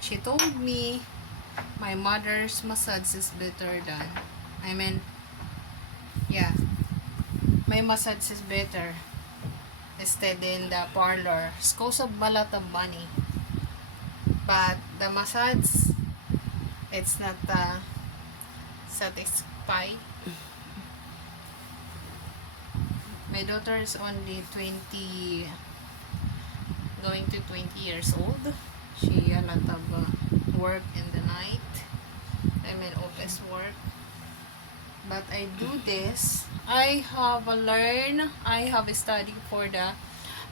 But she told me my mother's massage is better than, yeah, my massage is better instead in the parlor. It's cost of a lot of money. But the massage, it's not satisfied. My daughter is only 20, going to 20 years old. She a lot of work in the night. Office work. But I do this. I have studied for the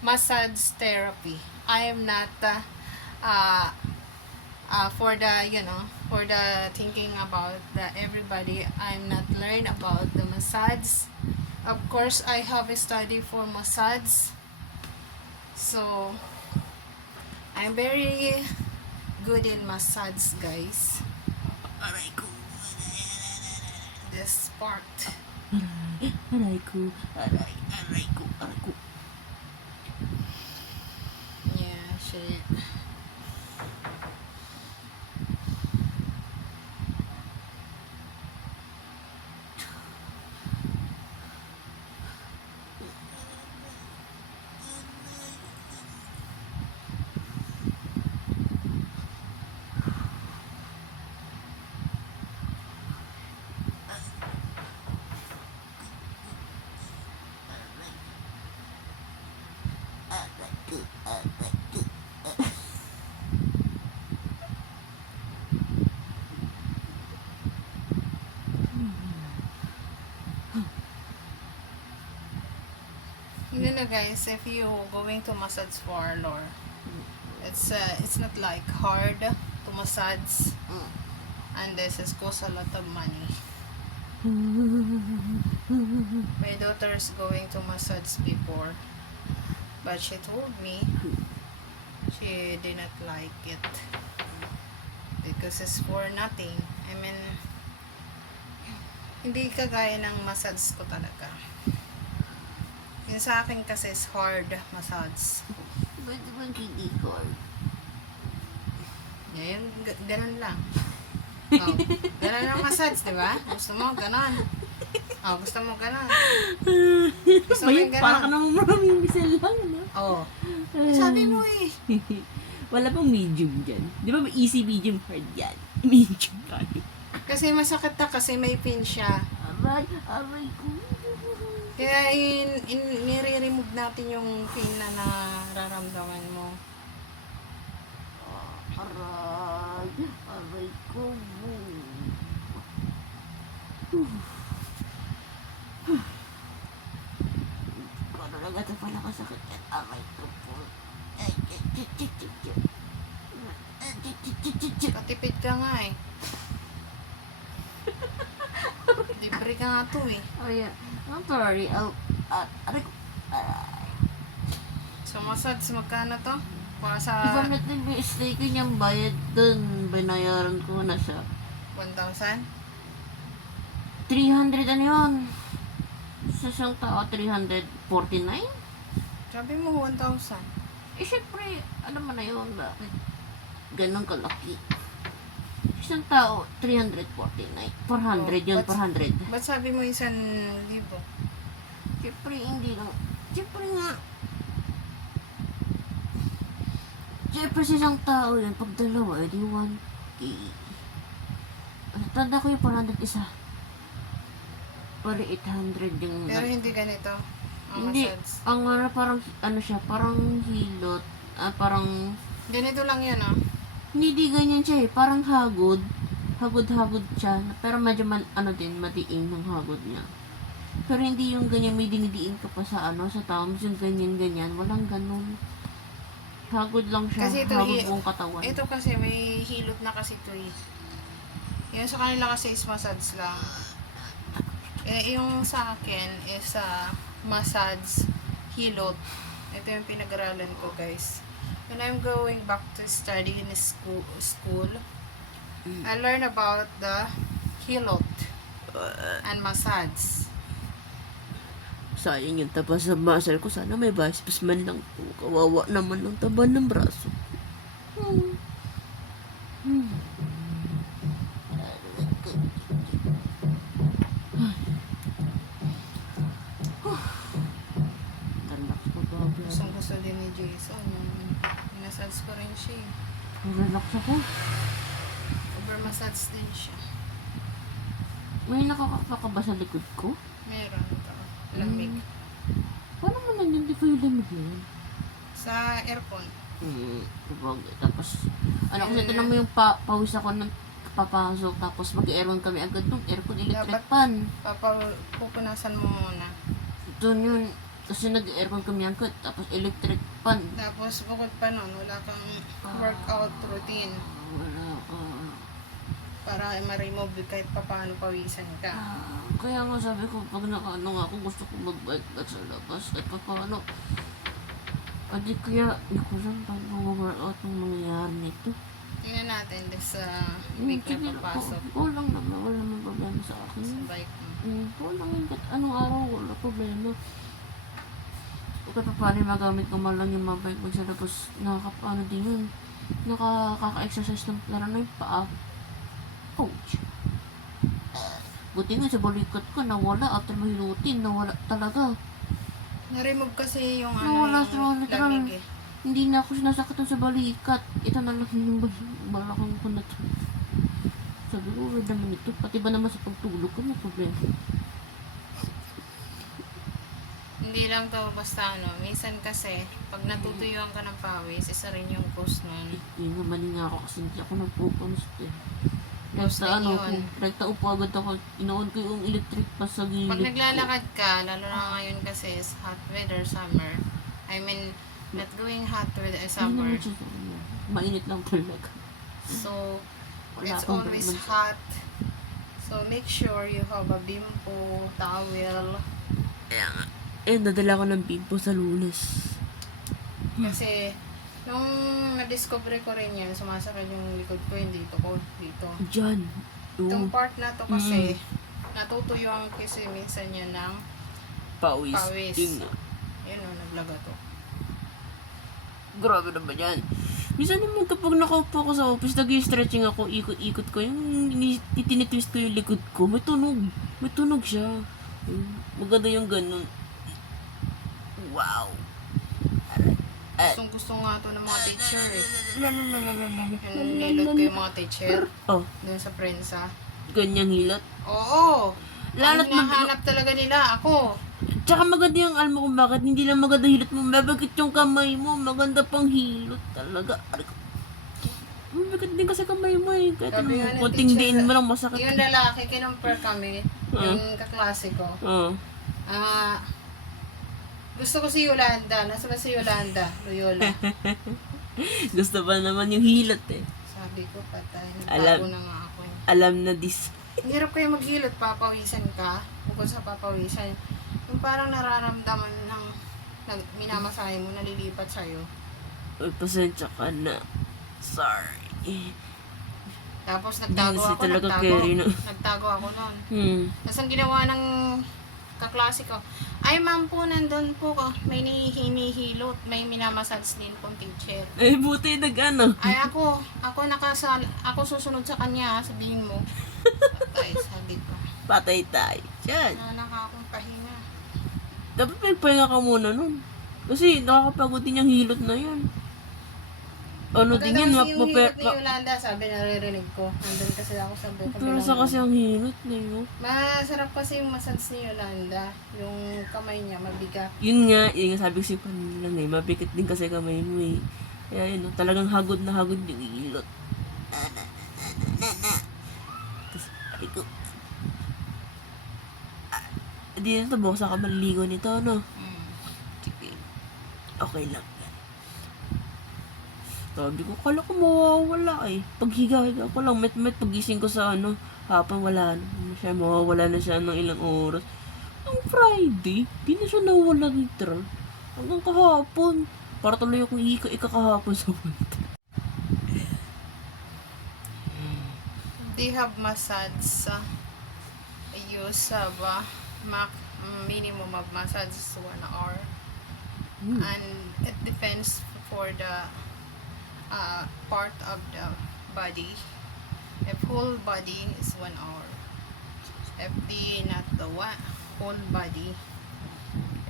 massage therapy. I am not for the thinking about the everybody. I'm not learn about the massage. Of course, I have a study for massage. So, I'm very good in massage, guys. Aray ko. This part. Aray ko. Aray ko. Yeah, shit. You know, guys, if you going to massage parlor, it's not like hard to massage, and this is cost a lot of money. My daughter is going to massage before, but she told me she did not like it because it's for nothing. Hindi kagaya ng massage ko talaga. Yung sa akin kasi is hard massage. Ba't naman hindi hard? Yan, ganun lang. Oh, ganun ang massage, di ba? Gusto mo, ganun. Oh, gusto mo, ganun. Gusto mo yung ganun. Parang ka naman maraming bisel lang, ano? Oh. Sabi mo eh. Wala pang medium dyan. Di ba may easy, medium, hard yan? Medium tayo. Kasi masakit na kasi may pin siya. Aray ko. Kaya nire-remove natin yung pin na nararamdaman mo. Aray ko. Kano lang ito pala kasakit yan. Aray ko po. Patipid ka nga eh. Libre ka nga to eh. Oh yeah. I'm sorry. Aray ko. So massage, magkano to? Para sa If I'm not mistaken, yung bayad dun, binayaran ko na siya. 1,000? 300 ano yun? Sa isang tao, 349? Sabi mo 1,000. Eh, syempre, alam mo na yun, bakit ganun kalaki? Isang tao, 349. 400 yun, Ba't 400. Ba't sabi mo 1,000? Syempre, hindi lang. Syempre nga. Syempre, sa isang tao yun, pag dalawa, edi 1K. Tanda ko yung 400 isa. Pari 800 yung... Pero hindi ganito ang Hindi, massage. ang parang, ano siya, parang hilot. Parang... Ganito lang yan ah. Hindi ganyan siya eh. Parang hagod. Hagod-hagod siya. Pero medyo madiin ng hagod niya. Pero hindi yung ganyan, may dinidiin ka pa sa sa thumbs, yung ganyan-ganyan. Walang ganun. Hagod lang siya. Kasi ito, hagod buong katawan. Ito kasi may hilot na kasi ito eh. Yung sa kanila kasi is massage lang. Yung sa akin is massage hilot. Ito yung pinag-aralan ko, guys. When I'm going back to study in school, I learn about the hilot and massage. Sayang yung taba sa muscle ko. Sana may biceps man lang po. Kawawa naman ng taba ng braso. Relax ko rin siya eh. Relax ako. Over-massage din siya. May nakakapa ka ba sa likod ko? Meron ito. Lamig. Paano mo na-identify yung lamig na yun? Sa aircon. Sabagay. Tapos, ano kasi ito naman yung pawis ako ng papasok. Tapos mag-aircon kami agad nung aircon electric Dapat- fan. Pupunasan mo muna. Doon yun. Kasi nag-aircon kami agad. Tapos electric fan. Tapos bukod pa nun, wala kang workout routine Wala ka. para ma-remove kahit papaano pawisan ka. Kaya nga sabi ko, pag nakaano nga ako, gusto ko mag-bike sa labas. At paano, adi kaya, hindi ko alam paano mag-workout ang mangyayari nito. Tingnan natin this week na papasok Wala naman, wala naman problema sa akin. sa bike mo. Wala naman, kahit anong araw, wala problema. Kaya pa paano magamit ko man lang yung mga bike pag sa labas, nakakaano din yun. Nakaka-exercise ng laro na yung paa. Ouch. Buti nga sa balikat ko, nawala after mahilutin, nawala talaga. Na-remove kasi yung Nawala yung sa literal. lamig eh. Hindi na ako sinasaktan sa balikat. Ito na lang yung balakang ko na to. Sabi ko, weird naman ito. Pati ba naman sa pagtulog ko, may problema. Hindi lang to basta minsan kasi pag natutuyuan ka ng pawis, isa rin yung cause nun. Yun nga, mali nga ako kasi hindi ako nagpupunst eh. Cause Rekta din ano ko, yun. rekta upo agad ako. Inoon ko yung electric pa sa gilid Pag ko. naglalakad ka, lalo na ngayon kasi is hot weather, summer. I mean, not going hot weather, Hindi summer. naman siya sa kanya. Mainit lang talaga. So, Wala it's akong always problema. hot. So, make sure you have a bimpo, towel. Nadala ko ng bimpo sa Lunes. Kasi, nung na-discover ko rin yan, sumasakit yung likod ko, yung dito ko, dito. Diyan. Itong part na to kasi, natutuyuan kasi minsan yan ng Pawis. pawis. Yun nga. Yun o, naglaga to. Grabe naman yan. Minsan naman kapag nakaupo ko sa office, nag-stretching ako, ikot-ikot ko, yung tinitwist ko yung likod ko, may tunog. May tunog siya. Maganda yung ganun. Wow. Gustong gusto nga to ng mga teacher eh. Yung nilot ko yung mga teacher Oh, dun sa prensa. ganyang hilot. Oo! Lalat Ang hinahanap talaga nila, ako. Tsaka maganda yung alam mo kung bakit hindi lang maganda hilot mo, mabagit yung kamay mo, maganda pang hilot talaga. Aray ko. Mabigat din kasi kamay mo eh. Kahit Sabi nga yung ng konting teacher, diin mo lang masakit. Yung lalaki, kinumpare kami, yung kaklase ko. Oo. Gusto ko si Yolanda. Nasa ba si Yolanda? Loyola. Gusto pa naman yung hilot eh. Sabi ko, patay. Alam. Nagbago na nga ako. Alam na this. Ang hirap kayo maghilot, papawisan ka. Bukod sa papawisan. Yung parang nararamdaman ng minamasahe mo, nalilipat sa'yo. Uy, pasensya ka na. Sorry. Tapos Hindi nagtago kasi ako, talaga nagtago. carry, no? Nagtago ako nun. Tapos ang ginawa ng kaklase ko, ay ma'am po, nandun po ko. May hinihilot, may minamassage din pong teacher. Eh, buti nag-ano. Ay ako susunod sa kanya, sabihin mo. Patay, sabi ko. Patay tayo. Yan. Wala ka akong pahinga. Dapat magpahinga ka muna nun. Kasi nakakapagod din yung hilot na yun. Ano din yan, Maganda kasi yung hilot ni mapapeka. Yolanda, sabi naririnig ko. Nandun kasi ako sa Pero sa kasi ang hilot na yun. Masarap kasi yung massage ni Yolanda. Yung kamay niya, mabigat. Yun nga sabi ko si Pan lang eh. Mabigat din kasi kamay mo eh. Kaya yun, talagang hagod na hagod yung hilot. Tapos, ay ko. Di na ito, buksan ka maliligo nito, no? Sige. Okay lang yan. Sabi ko, kala ko mawawala eh. Paghiga-higa ko lang, met pagising ko sa hapon wala na siya, mawawala na siya ng ilang oras. Ang Friday, di na siya nawala literal. Hanggang kahapon. Para tuloy akong ika-kahapon sa winter. They have massage. Use minimum of massage is 1 hour. And it depends for the part of the body. If whole body is 1 hour. If not the whole body,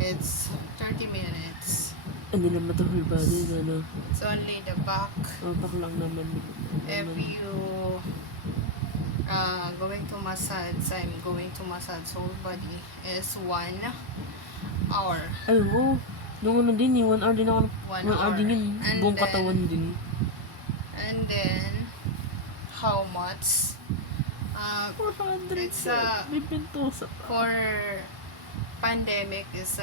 it's 30 minutes. Hindi naman to whole body, ano. It's only the back. Back lang naman. If you going to massage, I'm going to massage whole body is 1 hour. Ay, oo. Nung ano din 1 hour din ako. 1 1 hour din yun. And Buong then- katawan din. And then, how much? 400. It's, may pintosa pa. For pandemic is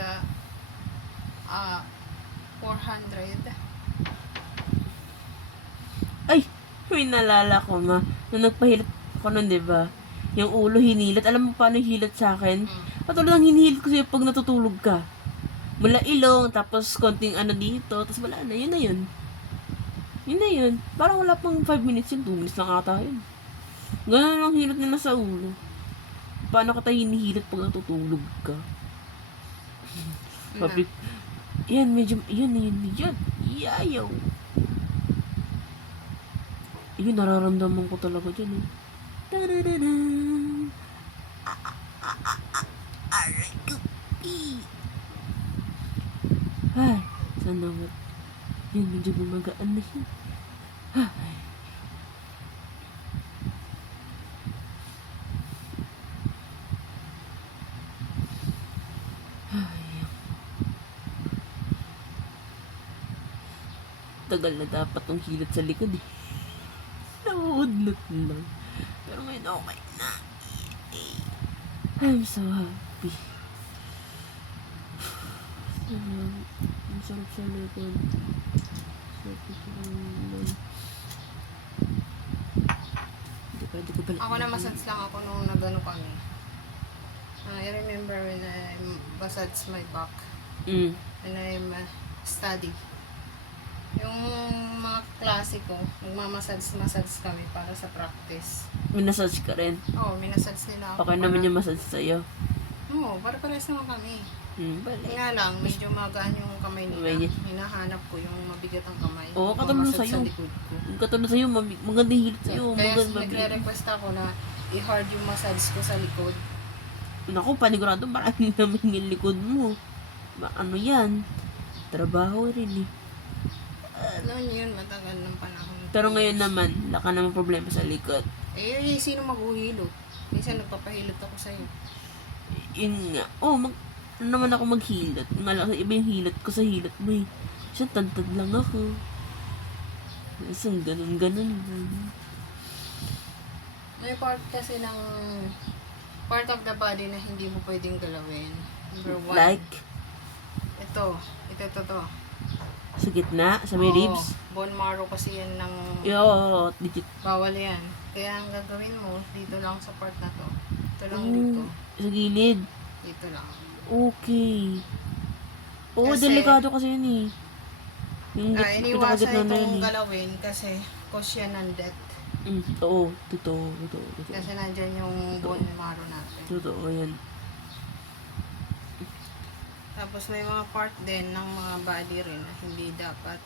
400. Ay, may nalala ko ma. Nung nagpahilat ako nun, di ba? Yung ulo hinilat. Alam mo paano hilat sa akin? Patulad ng hinihilat ko sa'yo pag natutulog ka. Mula ilong, tapos konting ano dito, tapos wala na. Yun na yun. Yun na yun. Parang wala pang 5 minutes yun. 2 minutes lang ata yun. Ganun ang hilat nila sa ulo. Paano ka tayo hinihilat pag natutulog ka? Na. Sabi, yan, medyo, yan. Yayaw. Yun, nararamdaman ko talaga dyan, eh. Tarararan. Aray ko, ay, sana nga. Yun, medyo gumagaan na siya. Ay. Tagal na dapat tong hilat sa likod eh. Nauudlot lang. Pero ngayon okay na. I'm so happy. Ang sarap sa likod. Sarap sa likod. Hindi ko balik. Ako na massage lang ako nung nagano kami. I remember when I massage my back. When I'm study. Yung mga klase ko, nagmamassage kami para sa practice. Minasage ka rin. Oo, minassage nila ako. Okay naman yung massage sa'yo. Oo, para-pares naman kami. Balik. Nga lang, medyo magaan yung kamay Kamay nila. niya. Hinahanap ko yung mabigat ang kamay. Oo, katulad Mamasage sa'yo. sa likod ko. Katulad sa'yo, maganda yung hilat sa'yo. Kaya Maganda nagre-request ako na i-hard yung massage ko sa likod. Naku, panigurado, maraming namin yung likod mo. Ano yan? Trabaho rin eh. Noon yun, matagal ng panahon. Pero ngayon naman, wala ka naman problema sa likod. Eh, sino maguhilot? Minsan nagpapahilot ako sa'yo. Yun nga. Ano naman ako maghilot. Nga iba yung hilot ko sa hilot mo eh. Siya, tantad lang ako. Isang ganun-ganun lang. May part kasi ng part of the body na hindi mo pwedeng galawin. Number 1. Like, Ito. sa gitna, sa may Oo, ribs. bone marrow kasi yan ng Digit. bawal yan. Kaya ang gagawin mo, dito lang sa part na to. Ito lang dito. Sa gilid. Dito lang. Okay. Oo, Kasi- delikado kasi yun eh. Yung Iniwasan pinakagitna na yun itong eh. galawin kasi cause yan ng death. Oo, totoo. Kasi nandyan yung bone marrow natin. Totoo yan. Tapos may mga part din ng mga body rin na hindi dapat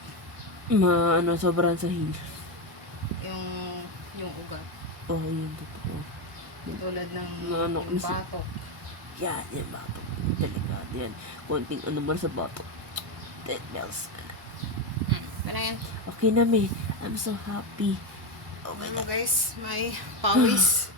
Sobrang sa heel. yung ugat. Oo, yun, totoo. Tulad ng Ano, yung batok. Yan, yung batok. Delikado yan. Konting ano man sa batok. Dead bells. Kaya yan. Okay na, me. I'm so happy. Okay mo guys, may pawis.